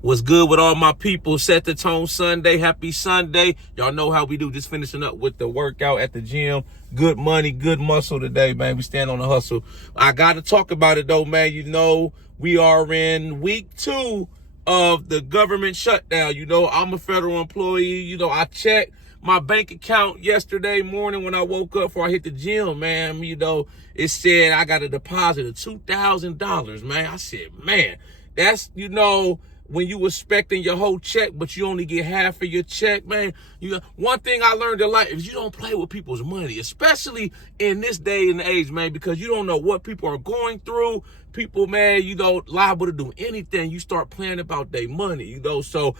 What's good with all my people? Set the Tone Sunday. Happy Sunday. Y'all know how we do. Just finishing up with the workout at the gym. Good money, good muscle today, man. We stand on the hustle. I got to talk about it, though, man. You know, we are in week 2 of the government shutdown. You know, I'm a federal employee. You know, I checked my bank account yesterday morning when I woke up before I hit the gym, man. You know, it said I got a deposit of $2,000, man. I said, man, that's, you know, when you expecting your whole check, but you only get half of your check, man. One thing I learned in life is you don't play with people's money, especially in this day and age, man, because you don't know what people are going through. People, man, you know, liable to do anything. You start playing about their money, you know. So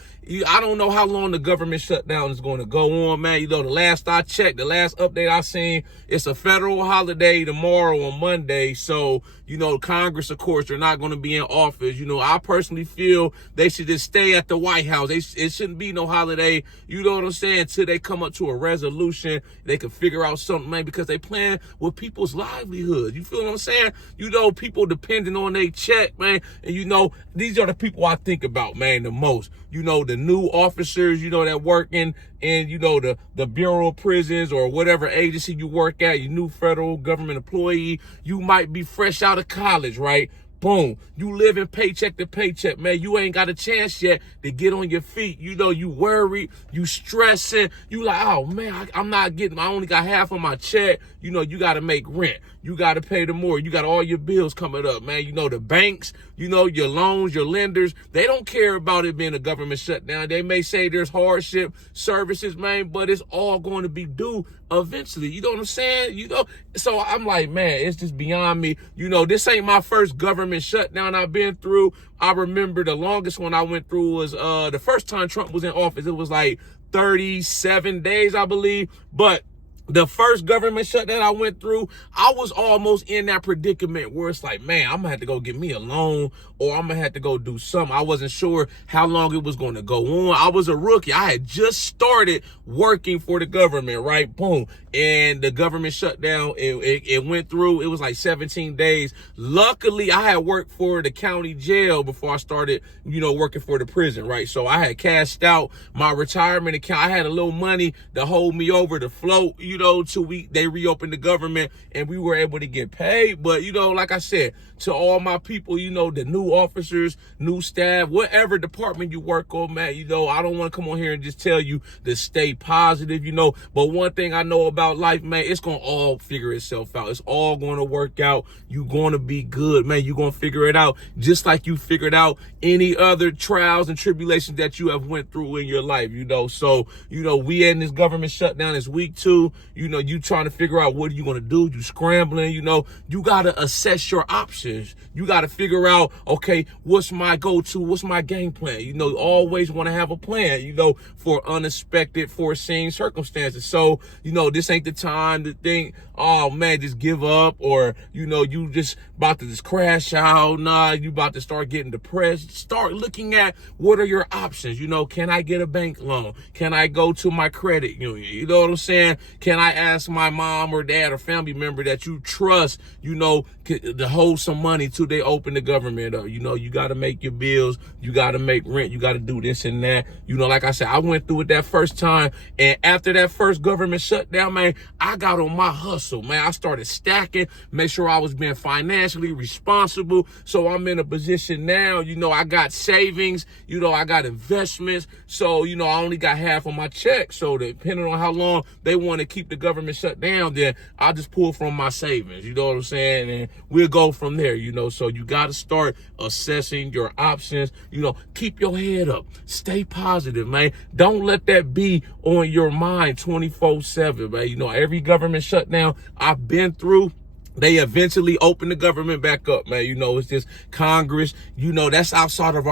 I don't know how long the government shutdown is going to go on, man. You know, the last I checked, the last update I seen, it's a federal holiday tomorrow on Monday. So, you know, Congress, of course, they're not going to be in office. You know, I personally feel they should just stay at the White House. It shouldn't be no holiday, you know what I'm saying, until they come up to a resolution. They can figure out something, man, because they playing with people's livelihood. You feel what I'm saying? You know, people depending on their check, man. And, you know, these are the people I think about, man, the most. You know, the new officers, you know, that work in, you know, the Bureau of Prisons or whatever agency you work at, you new federal government employee. You might be fresh out of college, right? Boom. You living paycheck to paycheck, man. You ain't got a chance yet to get on your feet. You know, you worried, you stressing. You like, oh, man, I only got half of my check. You know, you got to make rent. You got to pay the more. You got all your bills coming up, man. You know, the banks, you know, your loans, your lenders, they don't care about it being a government shutdown. They may say there's hardship services, man, but it's all going to be due eventually. You know what I'm saying? You know, so I'm like, man, it's just beyond me. You know, this ain't my first government shutdown I've been through. I remember the longest one I went through was the first time Trump was in office. It was like 37 days, I believe. But the first government shutdown I went through, I was almost in that predicament where it's like, man, I'm going to have to go get me a loan or I'm going to have to go do something. I wasn't sure how long it was going to go on. I was a rookie. I had just started working for the government, right? Boom. And the government shutdown, it went through. It was like 17 days. Luckily, I had worked for the county jail before I started, you know, working for the prison, right? So I had cashed out my retirement account. I had a little money to hold me over to float, you know, till they reopened the government and we were able to get paid. But, you know, like I said, to all my people, you know, the new officers, new staff, whatever department you work on, man, you know, I don't want to come on here and just tell you to stay positive, you know, but one thing I know about life, man, it's going to all figure itself out. It's all going to work out. You're going to be good, man. You're going to figure it out just like you figured out any other trials and tribulations that you have went through in your life, you know. So, you know, we in this government shutdown. It's week 2. You know, you trying to figure out what are you going to do. You scrambling, you know, you got to assess your options. You got to figure out, okay, what's my go-to? What's my game plan? You know, you always want to have a plan, you know, for unexpected, foreseen circumstances. So, you know, this ain't the time to think, oh, man, just give up or, you know, you just about to just crash out. Nah, you about to start getting depressed. Start looking at what are your options. You know, can I get a bank loan? Can I go to my credit union? You know what I'm saying? Can I ask my mom or dad or family member that you trust, you know, to hold some money till they open the government up? You know, you got to make your bills. You got to make rent. You got to do this and that. You know, like I said, I went through it that first time. And after that first government shutdown, man, I got on my hustle, man. I started stacking, make sure I was being financially responsible. So I'm in a position now, you know, I got savings, you know, I got investments. So, you know, I only got half of my check. So depending on how long they want to keep the government shut down, then I'll just pull from my savings. You know what I'm saying? And we'll go from there, you know. So you got to start assessing your options. You know, keep your head up. Stay positive, man. Don't let that be on your mind 24/7, man. You know, every government shutdown I've been through, they eventually open the government back up, man. You know, it's just Congress, you know, that's outside of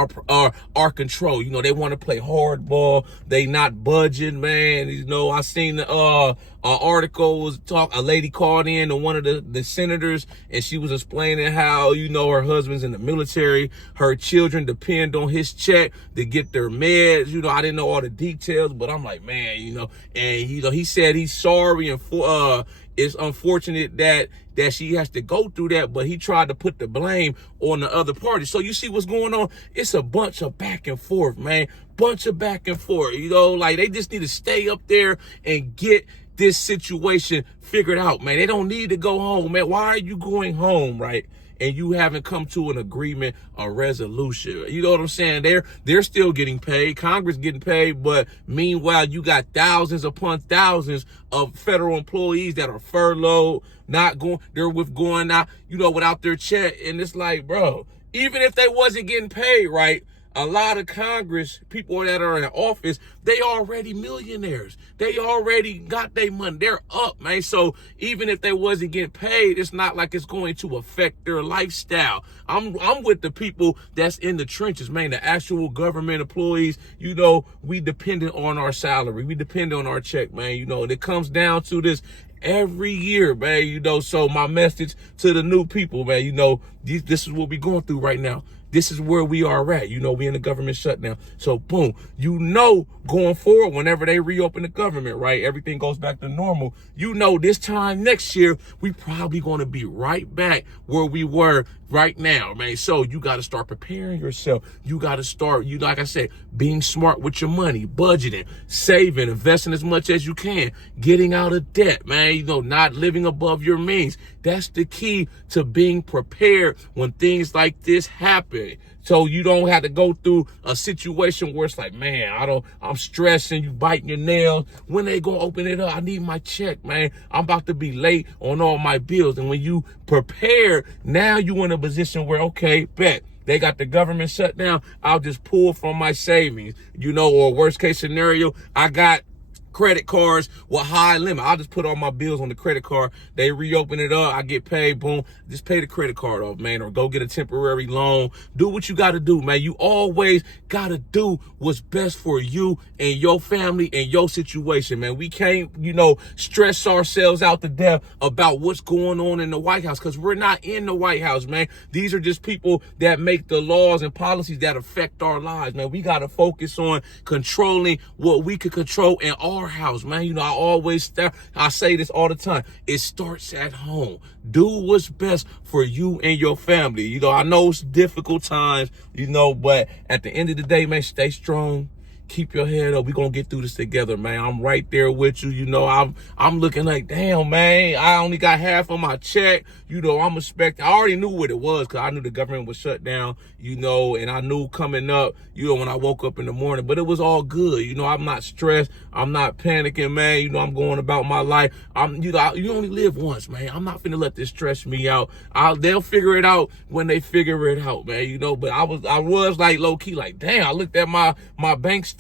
our control. You know, they want to play hardball. They not budging, man. You know, I seen article was a lady called in to one of the senators, and she was explaining how, her husband's in the military, her children depend on his check to get their meds. I didn't know all the details, but I'm like, man, and he said he's sorry, and it's unfortunate that she has to go through that, but he tried to put the blame on the other party. So you see what's going on? It's a bunch of back and forth, man. Bunch of back and forth, like they just need to stay up there and get this situation figured out, man. They don't need to go home, man. Why are you going home, right? And you haven't come to an agreement, a resolution. You know what I'm saying? They're still getting paid. Congress getting paid, but meanwhile, you got thousands upon thousands of federal employees that are furloughed, they're going out, without their check. And it's like, bro, even if they wasn't getting paid, right? A lot of Congress people that are in office, they already millionaires. They already got their money. They're up, man. So even if they wasn't getting paid, it's not like it's going to affect their lifestyle. I'm with the people that's in the trenches, man. The actual government employees, we dependent on our salary. We depend on our check, man. And it comes down to this every year, man. So my message to the new people, man, this is what we're going through right now. This is where we are at. We in the government shutdown. So boom, going forward, whenever they reopen the government, right, everything goes back to normal. This time next year, we probably going to be right back where we were right now, man. So you got to start preparing yourself. You got to start, like I said, being smart with your money, budgeting, saving, investing as much as you can, getting out of debt, man. Not living above your means. That's the key to being prepared when things like this happen. So you don't have to go through a situation where it's like, man, I'm stressing, you biting your nails. When they gonna open it up? I need my check, man. I'm about to be late on all my bills. And when you prepare, now you in a position where, okay, bet. They got the government shut down. I'll just pull from my savings, or worst case scenario, I got credit cards with high limit. I'll just put all my bills on the credit card. They reopen it up. I get paid. Boom. Just pay the credit card off, man, or go get a temporary loan. Do what you got to do, man. You always got to do what's best for you and your family and your situation, man. We can't, stress ourselves out to death about what's going on in the White House, because we're not in the White House, man. These are just people that make the laws and policies that affect our lives, man. We got to focus on controlling what we can control in our house, man. I say this all the time. It starts at home. Do what's best for you and your family. I know it's difficult times, but at the end of the day, man, stay strong. Keep your head up. We're going to get through this together, man. I'm right there with you. I'm looking like, damn, man, I only got half of my check. I'm expecting, I already knew what it was because I knew the government was shut down, and I knew coming up, when I woke up in the morning, but it was all good. I'm not stressed. I'm not panicking, man. I'm going about my life. You only live once, man. I'm not finna let this stress me out. They'll figure it out when they figure it out, man. But I was like low key, like, damn, I looked at my bank statement.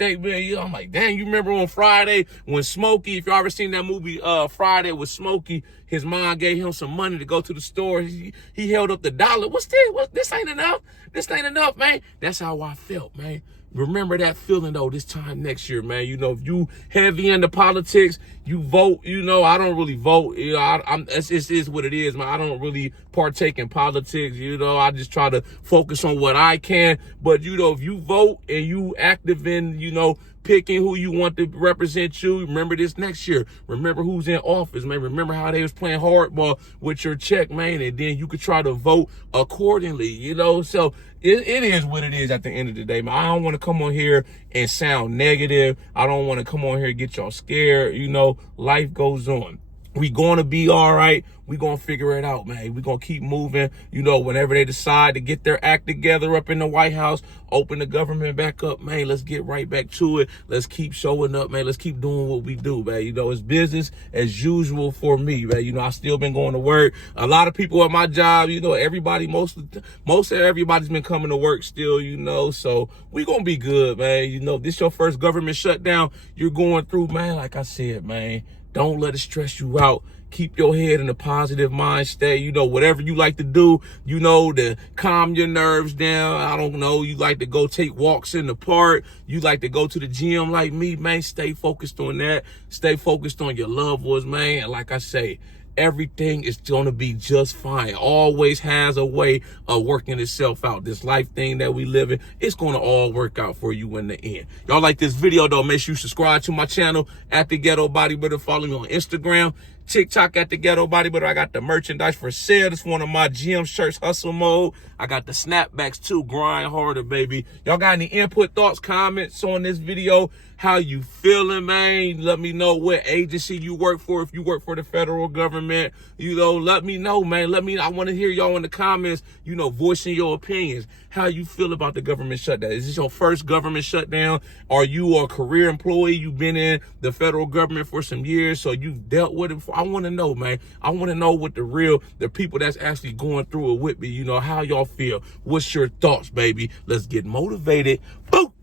I'm like, dang, you remember on Friday when Smokey, if you ever seen that movie, Friday with Smokey, his mom gave him some money to go to the store. He held up the dollar. What's this? This ain't enough. This ain't enough, man. That's how I felt, man. Remember that feeling, though, this time next year, man. If you heavy into politics, you vote. I don't really vote. It is what it is, man. I don't really partake in politics. I just try to focus on what I can. But, if you vote and you active in, picking who you want to represent you, remember this next year. Remember who's in office, man. Remember how they was playing hardball with your check, man. And then you could try to vote accordingly, So it is what it is at the end of the day, man. I don't want to come on here and sound negative. I don't want to come on here and get y'all scared. Life goes on. We going to be all right. We going to figure it out, man. We going to keep moving. Whenever they decide to get their act together up in the White House, open the government back up, man, let's get right back to it. Let's keep showing up, man. Let's keep doing what we do, man. It's business as usual for me, man. I still been going to work. A lot of people at my job, everybody, most of everybody's been coming to work still, so we going to be good, man. This your first government shutdown you're going through, man. Like I said, man, don't let it stress you out. Keep your head in a positive mind state. You know, whatever you like to do, you know, to calm your nerves down. I don't know. You like to go take walks in the park. You like to go to the gym like me, man. Stay focused on that. Stay focused on your loved ones, man. And like I say, everything is going to be just fine. Always has a way of working itself out. This life thing that we live in, it's going to all work out for you in the end. Y'all like this video, though, make sure you subscribe to my channel at The Ghetto Bodybuilder. Follow me on Instagram, TikTok at The Ghetto Bodybuilder. I got the merchandise for sale. It's one of my gym shirts, hustle mode. I got the snapbacks too, grind harder, baby. Y'all got any input, thoughts, comments on this video? How you feeling, man? Let me know what agency you work for. If you work for the federal government, you know, let me know, man. I want to hear y'all in the comments, you know, voicing your opinions. How you feel about the government shutdown? Is this your first government shutdown? Are you a career employee? You've been in the federal government for some years, so you've dealt with it. I want to know, man. I want to know what the people that's actually going through it with me, you know, how y'all feel. What's your thoughts, baby? Let's get motivated. Boom!